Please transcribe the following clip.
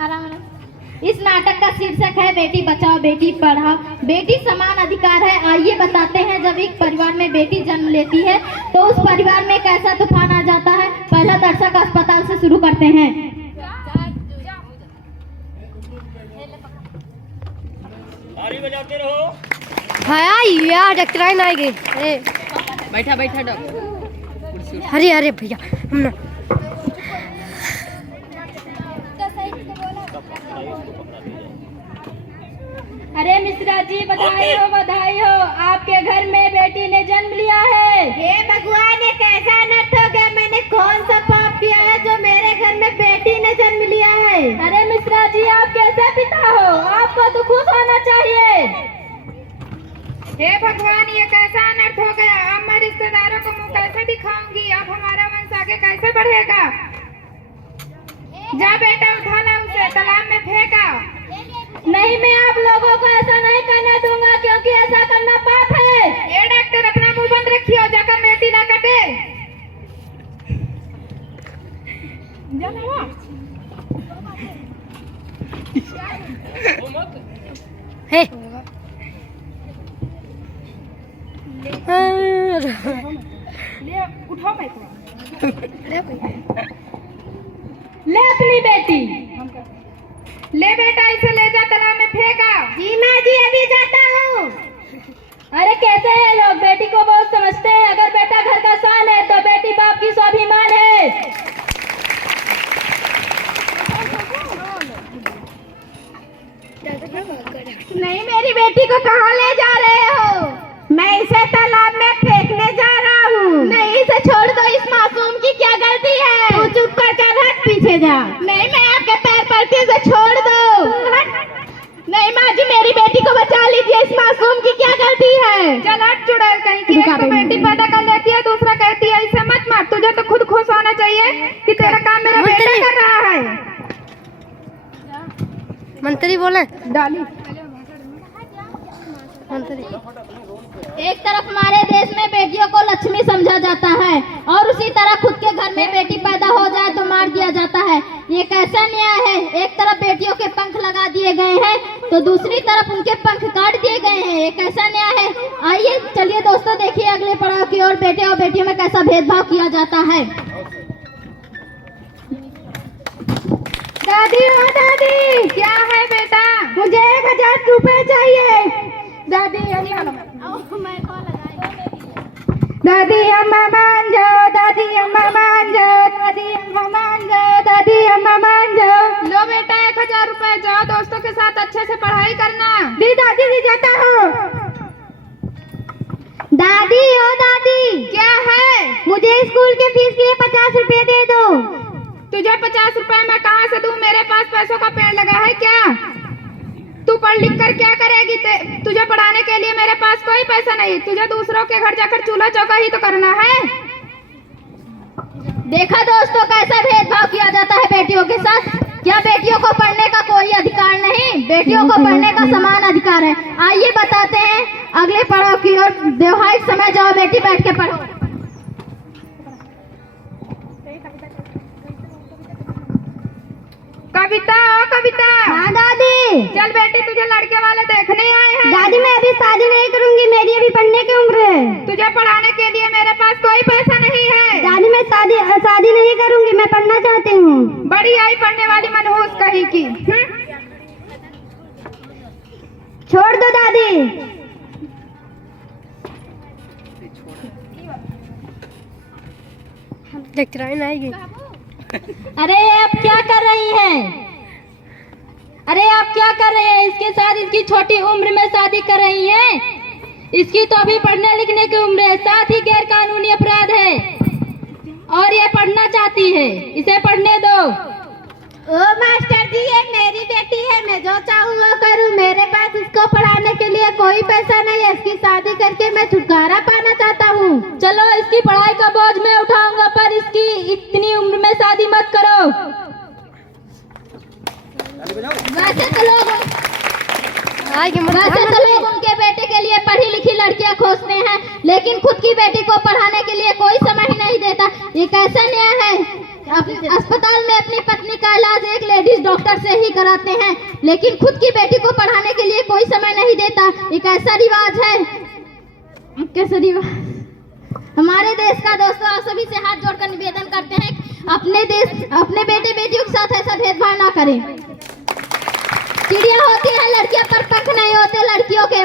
आराम आराम। इस नाटक का शीर्षक है बेटी बचाओ बेटी पढ़ाओ। बेटी समान अधिकार है। आइए बताते हैं, जब एक परिवार में बेटी जन्म लेती है तो उस परिवार में कैसा तूफान आ जाता है। पहला दर्शक अस्पताल से शुरू करते हैं। बजाते रहो। हाँ यार डॉक्टर आई ना गई। बैठा बैठा डॉक्टर। अरे अरे भैया अरे मिश्रा जी बधाई हो, आपके घर में बेटी ने जन्म लिया है। हे भगवान, ये कैसा अनर्थ हो गया। मैंने कौन सा पाप किया है जो मेरे घर में बेटी ने जन्म लिया है। अरे मिश्रा जी, आप कैसे पिता हो, आपको तो खुश होना चाहिए। हे भगवान, ये कैसा अनर्थ हो गया। अब मैं रिश्तेदारों को मुंह कैसे दिखाऊंगी। अब हमारा वंश आगे कैसे बढ़ेगा। जा बेटा, उठा ला उसे, तालाब में फेंका। नहीं, मैं आप लोगों को ऐसा नहीं करने दूंगा, क्योंकि ऐसा करना पाप है। ये डॉक्टर, अपना मुंह बंद रखिए और जाकर बेटी ना कटे। हे ले उठाओ माइक। ले अपनी बेटी। ले बेटा, इसे ले जा, तालाब में फेंका। जी माँ जी, अभी जाता हूँ। अरे कैसे हैं लोग, बेटी को बहुत समझते हैं। अगर बेटा घर का शान है तो बेटी बाप की स्वाभिमान है। नहीं, मेरी बेटी को कहाँ ले जा रहे हो। मैं इसे तालाब में फेंकने जा रहा हूँ। नहीं, इसे छोड़ दो, इस मासूम की क्या गलती है। तू चुप कर, चल हट पीछे जा। नहीं, मैं आपके पैर पड़ती हूँ, इसे छोड़ दो। नहीं माँ जी, मेरी बेटी को बचा लीजिए, इस मासूम की क्या गलती है। चल हट चुड़ैल कहीं की। एक तो बेटी पैदा कर लेती है, दूसरा कहती है इसे मत मार। तुझे तो खुद खुश होना चाहिए कि तेरा काम मेरा बेटा कर रहा है। मंत्री बोले डाली मंत्री। एक तरफ हमारे देश में बेटियों को लक्ष्मी समझा जाता है और उसी तरह खुद के घर में बेटी पैदा हो जाए तो मार दिया जाता है। ये कैसा न्याय है। एक तरफ बेटियों के पंख लगा दिए गए हैं तो दूसरी तरफ उनके पंख काट दिए गए हैं। ये कैसा न्याय है। आइए चलिए दोस्तों, देखिए अगले पड़ाव की ओर। बेटे और बेटियों में कैसा भेदभाव किया जाता है। दादी, ओ दादी, क्या है बेटा। मुझे 1000 रुपए चाहिए। दादी दादी अम्मा मान जाओ, दादी अम्मा मान जाओ, दादी अम्मा मान जाओ, दादी अम्मा मान जाओ। लो बेटा 1000 रुपए, जाओ दोस्तों के साथ अच्छे से पढ़ाई करना। दी दादी, दी जाता हूँ। दादी ओ दादी, क्या है। मुझे स्कूल के फीस के लिए 50 रुपए दे दो। तुझे 50 रुपए मैं कहाँ से दूँ। मेरे पास पैसों का पेड़ लगा है क्या। तू पढ़ लिख कर क्या करेगी। तुझे पढ़ाने के लिए मेरे पास कोई पैसा नहीं। तुझे दूसरों के घर जाकर चूल्हा चौका ही तो करना है। देखा दोस्तों, कैसा भेदभाव किया जाता है बेटियों के साथ। क्या बेटियों को पढ़ने का कोई अधिकार नहीं। बेटियों को पढ़ने का समान अधिकार है। आइए बताते हैं अगले पड़ाव की ओर। व्यवहारिक समय जाओ बेटी, बैठ के पढ़ो। कविता, ओ कविता। हाँ दादी। चल बेटी, तुझे लड़के वाले देखने आए हैं। दादी, मैं अभी शादी नहीं करूंगी, मेरी अभी पढ़ने की उम्र है। तुझे पढ़ाने के लिए मेरे पास कोई पैसा नहीं है। दादी, मैं शादी नहीं करूंगी, मैं पढ़ना चाहती हूँ। बड़ी आई पढ़ने वाली मनहूस कहीं की। छोड़ दो दादी। डॉक्टर आई ना गई। अरे आप क्या कर रही हैं। अरे आप क्या कर रहे हैं। इसके साथ इसकी छोटी उम्र में शादी कर रही हैं। इसकी तो अभी पढ़ने लिखने की उम्र है, साथ ही गैर कानूनी अपराध है और ये पढ़ना चाहती है। इसे पढ़ने दो। ओ मास्टर जी, ये मेरी बेटी है, मैं जो चाहूँ वो करूँ। मेरे पास इसको पढ़ाने के लिए कोई पैसा नहीं है। इसकी शादी करके मैं छुटकारा पाना चाहता हूँ। चलो, इसकी पढ़ाई का बोझ मैं उठाऊंगा, पर इसकी इतनी उम्र में शादी मत करो। वैसे तो लोग उनके बेटे के लिए पढ़ी लिखी लड़कियां खोजते हैं, लेकिन खुद की बेटी को पढ़ाने के लिए कोई समय ही नहीं देता। ये कैसा न्याय है। अस्पताल में अपनी पत्नी का इलाज एक लेडीज डॉक्टर कंप्यूटर से ही कराते हैं, लेकिन खुद की बेटी को पढ़ाने के लिए कोई समय नहीं देता। एक ऐसा रिवाज है, कैसा रिवाज हमारे देश का। दोस्तों, आप सभी से हाथ जोड़कर निवेदन करते हैं, अपने बेटे बेटियों के साथ ऐसा भेदभाव ना करें। चिड़िया होती है लड़कियां पर पंख नहीं होते लड़कियों के।